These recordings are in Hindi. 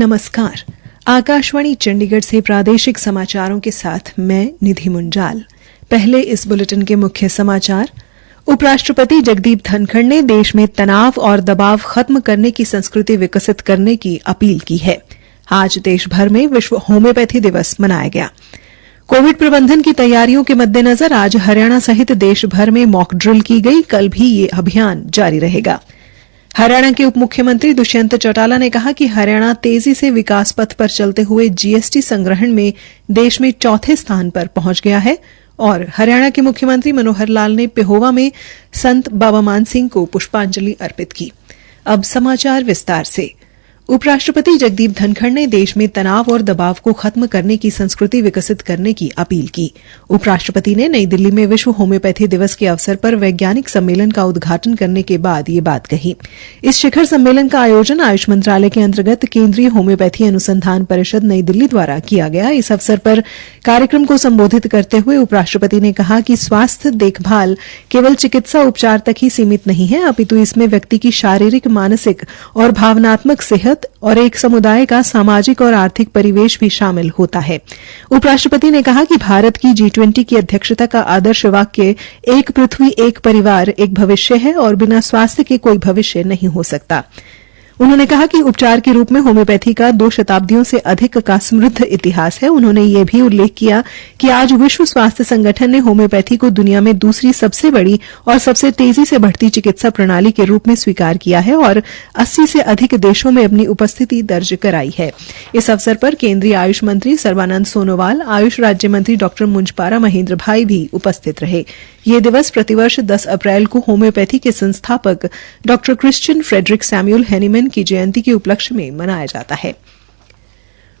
नमस्कार। आकाशवाणी चंडीगढ़ से प्रादेशिक समाचारों के साथ मैं निधि मुंजाल। पहले इस बुलेटिन के मुख्य समाचार। उपराष्ट्रपति जगदीप धनखड़ ने देश में तनाव और दबाव खत्म करने की संस्कृति विकसित करने की अपील की है। आज देश भर में विश्व होम्योपैथी दिवस मनाया गया। कोविड प्रबंधन की तैयारियों के मद्देनजर आज हरियाणा सहित देश भर में मॉक ड्रिल की गई। कल भी ये अभियान जारी रहेगा। हरियाणा के उप मुख्यमंत्री दुष्यंत चौटाला ने कहा कि हरियाणा तेजी से विकास पथ पर चलते हुए जीएसटी संग्रहण में देश में चौथे स्थान पर पहुंच गया है। और हरियाणा के मुख्यमंत्री मनोहर लाल ने पेहोवा में संत बाबा मान सिंह को पुष्पांजलि अर्पित की। अब समाचार विस्तार से। उपराष्ट्रपति जगदीप धनखड़ ने देश में तनाव और दबाव को खत्म करने की संस्कृति विकसित करने की अपील की। उपराष्ट्रपति ने नई दिल्ली में विश्व होम्योपैथी दिवस के अवसर पर वैज्ञानिक सम्मेलन का उद्घाटन करने के बाद ये बात कही। इस शिखर सम्मेलन का आयोजन आयुष मंत्रालय के अंतर्गत केंद्रीय होम्योपैथी अनुसंधान परिषद नई दिल्ली द्वारा किया गया। इस अवसर पर कार्यक्रम को संबोधित करते हुए उपराष्ट्रपति ने कहा कि स्वास्थ्य देखभाल केवल चिकित्सा उपचार तक ही सीमित नहीं है, अपितु इसमें व्यक्ति की शारीरिक, मानसिक और भावनात्मक सेहत और एक समुदाय का सामाजिक और आर्थिक परिवेश भी शामिल होता है। उपराष्ट्रपति ने कहा कि भारत की G20 की अध्यक्षता का आदर्श वाक्य एक पृथ्वी, एक परिवार, एक भविष्य है और बिना स्वास्थ्य के कोई भविष्य नहीं हो सकता। उन्होंने कहा कि उपचार के रूप में होम्योपैथी का 2 शताब्दियों से अधिक का समृद्ध इतिहास है। उन्होंने ये भी उल्लेख किया कि आज विश्व स्वास्थ्य संगठन ने होम्योपैथी को दुनिया में दूसरी सबसे बड़ी और सबसे तेजी से बढ़ती चिकित्सा प्रणाली के रूप में स्वीकार किया है और 80 से अधिक देशों में अपनी उपस्थिति दर्ज कराई है। इस अवसर पर केंद्रीय आयुष मंत्री सर्बानंद सोनोवाल, आयुष राज्य मंत्री डॉ मुंजपारा महेंद्र भाई भी उपस्थित रहे। ये दिवस प्रतिवर्ष 10 अप्रैल को होम्योपैथी के संस्थापक डॉ क्रिश्चियन फ्रेडरिक सैमुअल हेनीमैन की जयंती के उपलक्ष्य में मनाया जाता है।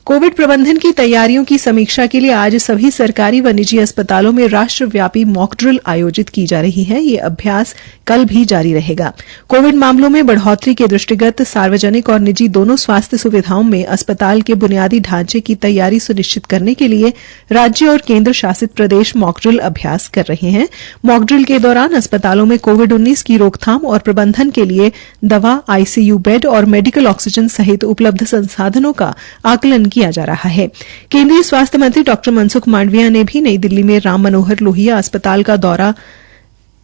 कोविड प्रबंधन की तैयारियों की समीक्षा के लिए आज सभी सरकारी व निजी अस्पतालों में राष्ट्रव्यापी मॉक ड्रिल आयोजित की जा रही है। ये अभ्यास कल भी जारी रहेगा। कोविड मामलों में बढ़ोतरी के दृष्टिगत सार्वजनिक और निजी दोनों स्वास्थ्य सुविधाओं में अस्पताल के बुनियादी ढांचे की तैयारी सुनिश्चित करने के लिए राज्य और केंद्र शासित प्रदेश मॉक ड्रिल अभ्यास कर रहे हैं। मॉक ड्रिल के दौरान अस्पतालों में कोविड-19 की रोकथाम और प्रबंधन के लिए दवा, आईसीयू बेड और मेडिकल ऑक्सीजन सहित उपलब्ध संसाधनों का आकलन किया जा रहा है। केंद्रीय स्वास्थ्य मंत्री डॉ मनसुख मांडविया ने भी नई दिल्ली में राम मनोहर लोहिया अस्पताल का दौरा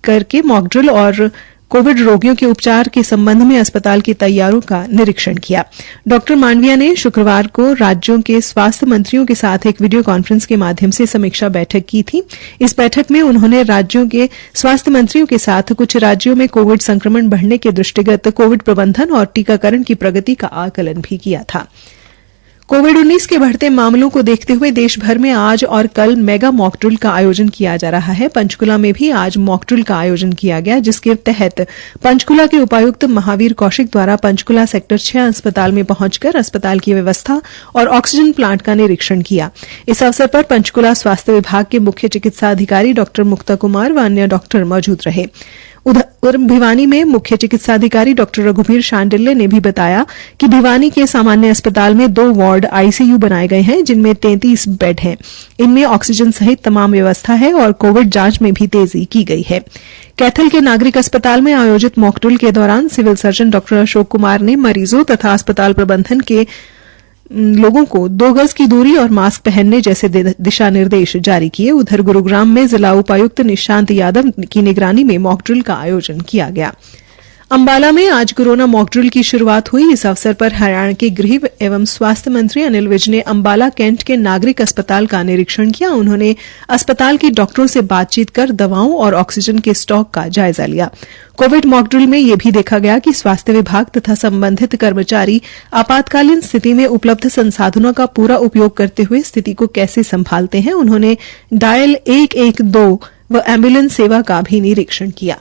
करके मॉक ड्रिल और कोविड रोगियों के उपचार के संबंध में अस्पताल की तैयारियों का निरीक्षण किया। डॉ मांडविया ने शुक्रवार को राज्यों के स्वास्थ्य मंत्रियों के साथ एक वीडियो कॉन्फ्रेंस के माध्यम से समीक्षा बैठक की थी। इस बैठक में उन्होंने राज्यों के स्वास्थ्य मंत्रियों के साथ कुछ राज्यों में कोविड संक्रमण बढ़ने के दृष्टिगत कोविड प्रबंधन और टीकाकरण की प्रगति का आकलन भी किया था। कोविड-19 के बढ़ते मामलों को देखते हुए देश भर में आज और कल मेगा मॉक ड्रिल का आयोजन किया जा रहा है। पंचकुला में भी आज मॉक ड्रिल का आयोजन किया गया, जिसके तहत पंचकुला के उपायुक्त महावीर कौशिक द्वारा पंचकुला सेक्टर 6 अस्पताल में पहुंचकर अस्पताल की व्यवस्था और ऑक्सीजन प्लांट का निरीक्षण किया। इस अवसर पर पंचकुला स्वास्थ्य विभाग के मुख्य चिकित्सा अधिकारी डॉ मुक्ता कुमार व अन्य डॉक्टर मौजूद रहे। उधर भिवानी में मुख्य चिकित्सा अधिकारी डॉ रघुवीर शांडिल्य ने भी बताया कि भिवानी के सामान्य अस्पताल में 2 वार्ड आईसीयू बनाए गए हैं, जिनमें 33 बेड हैं। इनमें ऑक्सीजन सहित तमाम व्यवस्था है और कोविड जांच में भी तेजी की गई है। कैथल के नागरिक अस्पताल में आयोजित मॉक ड्रिल के दौरान सिविल सर्जन डॉ अशोक कुमार ने मरीजों तथा अस्पताल प्रबंधन के लोगों को 2 गज की दूरी और मास्क पहनने जैसे दिशा निर्देश जारी किए। उधर गुरुग्राम में जिला उपायुक्त निशांत यादव की निगरानी में मॉक ड्रिल का आयोजन किया गया। अंबाला में आज कोरोना मॉक ड्रिल की शुरुआत हुई। इस अवसर पर हरियाणा के गृह एवं स्वास्थ्य मंत्री अनिल विज ने अंबाला कैंट के नागरिक अस्पताल का निरीक्षण किया। उन्होंने अस्पताल के डॉक्टरों से बातचीत कर दवाओं और ऑक्सीजन के स्टॉक का जायजा लिया। कोविड मॉक ड्रिल में यह भी देखा गया कि स्वास्थ्य विभाग तथा संबंधित कर्मचारी आपातकालीन स्थिति में उपलब्ध संसाधनों का पूरा उपयोग करते हुए स्थिति को कैसे संभालते हैं। उन्होंने डायल 112 व एम्बुलेंस सेवा का भी निरीक्षण किया।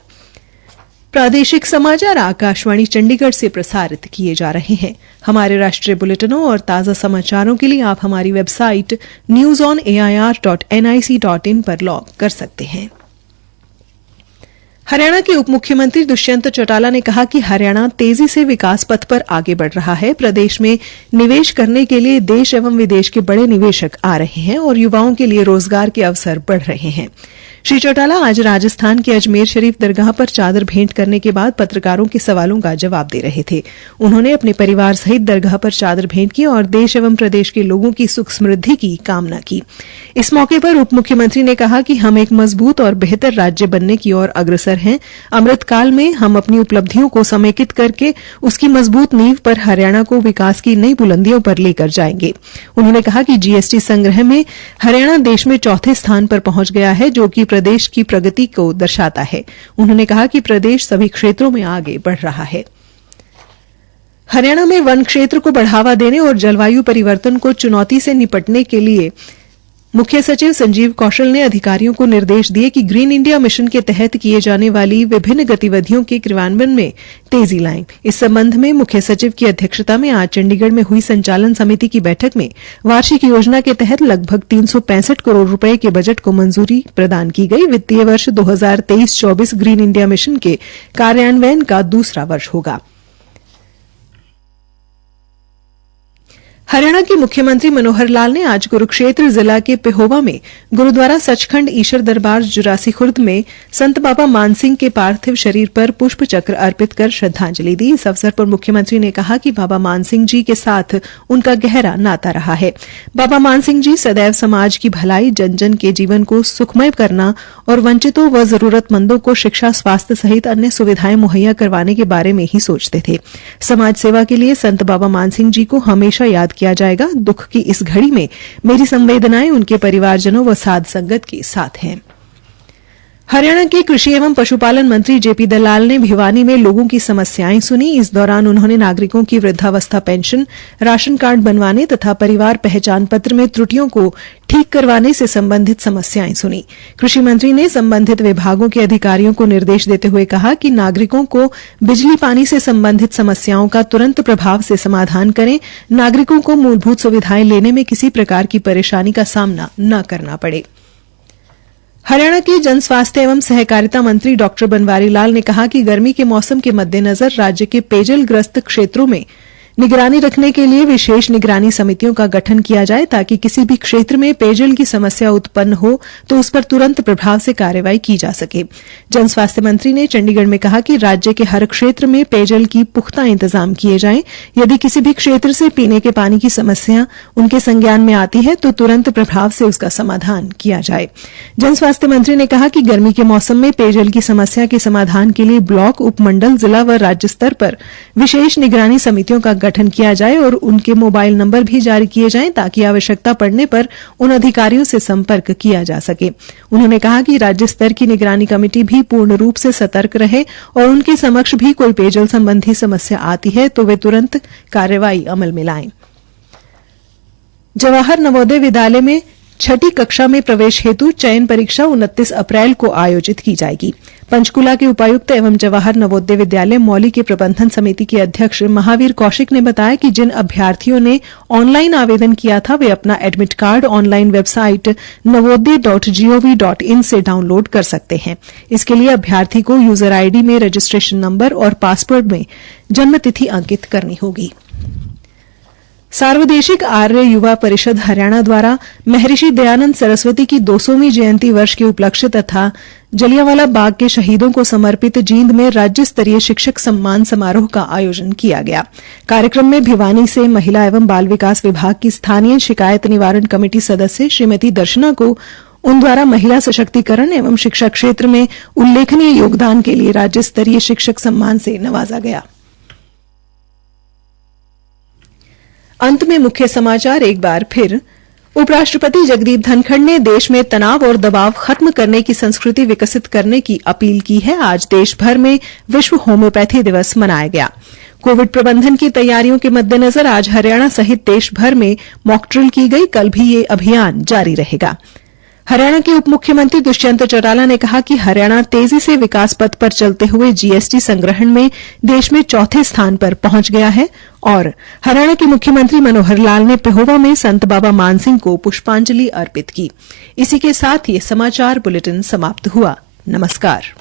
प्रादेशिक समाचार आकाशवाणी चंडीगढ़ से प्रसारित किए जा रहे हैं। हमारे राष्ट्रीय बुलेटिनों और ताज़ा समाचारों के लिए आप हमारी वेबसाइट newsonair.nic.in पर लॉग कर सकते हैं। हरियाणा के उप मुख्यमंत्री दुष्यंत चौटाला ने कहा कि हरियाणा तेजी से विकास पथ पर आगे बढ़ रहा है। प्रदेश में निवेश करने के लिए देश एवं विदेश के बड़े निवेशक आ रहे हैं और युवाओं के लिए रोजगार के अवसर बढ़ रहे हैं। श्री चौटाला आज राजस्थान के अजमेर शरीफ दरगाह पर चादर भेंट करने के बाद पत्रकारों के सवालों का जवाब दे रहे थे। उन्होंने अपने परिवार सहित दरगाह पर चादर भेंट की और देश एवं प्रदेश के लोगों की सुख समृद्धि की कामना की। इस मौके पर उप मुख्यमंत्री ने कहा कि हम एक मजबूत और बेहतर राज्य बनने की ओर अग्रसर हैं। अमृतकाल में हम अपनी उपलब्धियों को समेकित करके उसकी मजबूत नींव पर हरियाणा को विकास की नई बुलंदियों पर लेकर जाएंगे। उन्होंने कहा कि जीएसटी संग्रह में हरियाणा देश में चौथे स्थान पर पहुंच गया है, जो कि प्रदेश की प्रगति को दर्शाता है। उन्होंने कहा कि प्रदेश सभी क्षेत्रों में आगे बढ़ रहा है। हरियाणा में वन क्षेत्र को बढ़ावा देने और जलवायु परिवर्तन को चुनौती से निपटने के लिए मुख्य सचिव संजीव कौशल ने अधिकारियों को निर्देश दिए कि ग्रीन इंडिया मिशन के तहत किए जाने वाली विभिन्न गतिविधियों के क्रियान्वयन में तेजी लाएं। इस संबंध में मुख्य सचिव की अध्यक्षता में आज चंडीगढ़ में हुई संचालन समिति की बैठक में वार्षिक योजना के तहत लगभग 365 करोड़ रुपए के बजट को मंजूरी प्रदान की गई। वित्तीय वर्ष 2023-24 ग्रीन इंडिया मिशन के कार्यान्वयन का दूसरा वर्ष होगा। हरियाणा के मुख्यमंत्री मनोहर लाल ने आज कुरुक्षेत्र जिला के पेहोवा में गुरुद्वारा सचखंड ईश्वर दरबार जुरासी खुर्द में संत बाबा मानसिंह के पार्थिव शरीर पर पुष्प चक्र अर्पित कर श्रद्धांजलि दी। इस अवसर पर मुख्यमंत्री ने कहा कि बाबा मानसिंह जी के साथ उनका गहरा नाता रहा है। बाबा मानसिंह जी सदैव समाज की भलाई, जन जन के जीवन को सुखमय करना और वंचितों व जरूरतमंदों को शिक्षा, स्वास्थ्य सहित अन्य सुविधाएं मुहैया करवाने के बारे में ही सोचते थे। समाज सेवा के लिए संत बाबा मानसिंह जी को हमेशा याद किया जाएगा। दुख की इस घड़ी में मेरी संवेदनाएं उनके परिवारजनों व साध संगत के साथ हैं। हरियाणा के कृषि एवं पशुपालन मंत्री जेपी दलाल ने भिवानी में लोगों की समस्याएं सुनी। इस दौरान उन्होंने नागरिकों की वृद्धावस्था पेंशन, राशन कार्ड बनवाने तथा परिवार पहचान पत्र में त्रुटियों को ठीक करवाने से संबंधित समस्याएं सुनी। कृषि मंत्री ने संबंधित विभागों के अधिकारियों को निर्देश देते हुए कहा कि नागरिकों को बिजली पानी से संबंधित समस्याओं का तुरंत प्रभाव से समाधान करें। नागरिकों को मूलभूत सुविधाएं लेने में किसी प्रकार की परेशानी का सामना न करना पड़े। हरियाणा के जन स्वास्थ्य एवं सहकारिता मंत्री डॉक्टर बनवारी लाल ने कहा कि गर्मी के मौसम के मद्देनजर राज्य के पेयजलग्रस्त क्षेत्रों में निगरानी रखने के लिए विशेष निगरानी समितियों का गठन किया जाए, ताकि किसी भी क्षेत्र में पेयजल की समस्या उत्पन्न हो तो उस पर तुरंत प्रभाव से कार्रवाई की जा सके। जन स्वास्थ्य मंत्री ने चंडीगढ़ में कहा कि राज्य के हर क्षेत्र में पेयजल की पुख्ता इंतजाम किए जाएं। यदि किसी भी क्षेत्र से पीने के पानी की समस्या उनके संज्ञान में आती है तो तुरंत प्रभाव से उसका समाधान किया जाए। जन स्वास्थ्य मंत्री ने कहा कि गर्मी के मौसम में पेयजल की समस्या के समाधान के लिए ब्लॉक, उपमंडल, जिला व राज्य स्तर पर विशेष निगरानी समितियों का गठन किया जाए और उनके मोबाइल नंबर भी जारी किए जाएं, ताकि आवश्यकता पड़ने पर उन अधिकारियों से संपर्क किया जा सके। उन्होंने कहा कि राज्य स्तर की निगरानी कमेटी भी पूर्ण रूप से सतर्क रहे और उनके समक्ष भी कोई पेयजल संबंधी समस्या आती है तो वे तुरंत कार्रवाई अमल में लाएं। जवाहर नवोदय विद्यालय में 6ठी कक्षा में प्रवेश हेतु चयन परीक्षा 29 अप्रैल को आयोजित की जाएगी। पंचकुला के उपायुक्त एवं जवाहर नवोदय विद्यालय मौली के प्रबंधन समिति के अध्यक्ष महावीर कौशिक ने बताया कि जिन अभ्यर्थियों ने ऑनलाइन आवेदन किया था वे अपना admit card online website navodaya.gov.in से डाउनलोड कर सकते हैं। इसके लिए अभ्यर्थी को यूजर आईडी में रजिस्ट्रेशन नंबर और पासवर्ड में जन्मतिथि अंकित करनी होगी। सार्वदेशिक आर्य युवा परिषद हरियाणा द्वारा महर्षि दयानंद सरस्वती की 200वीं जयंती वर्ष के उपलक्ष्य तथा जलियांवाला बाग के शहीदों को समर्पित जींद में राज्य स्तरीय शिक्षक सम्मान समारोह का आयोजन किया गया। कार्यक्रम में भिवानी से महिला एवं बाल विकास विभाग की स्थानीय शिकायत निवारण कमेटी सदस्य श्रीमती दर्शना को उन द्वारा महिला सशक्तिकरण एवं शिक्षा क्षेत्र में उल्लेखनीय योगदान के लिए राज्य स्तरीय शिक्षक सम्मान से नवाजा गया। अंत में मुख्य समाचार एक बार फिर। उपराष्ट्रपति जगदीप धनखड़ ने देश में तनाव और दबाव खत्म करने की संस्कृति विकसित करने की अपील की है। आज देश भर में विश्व होम्योपैथी दिवस मनाया गया। कोविड प्रबंधन की तैयारियों के मद्देनजर आज हरियाणा सहित देश भर में मॉक ड्रिल की गई। कल भी ये अभियान जारी रहेगा। हरियाणा के उप मुख्यमंत्री दुष्यंत चौटाला ने कहा कि हरियाणा तेजी से विकास पथ पर चलते हुए जीएसटी संग्रहण में देश में चौथे स्थान पर पहुंच गया है। और हरियाणा के मुख्यमंत्री मनोहर लाल ने पेहोवा में संत बाबा मानसिंह को पुष्पांजलि अर्पित की। इसी के साथ ये समाचार बुलेटिन समाप्त हुआ। नमस्कार।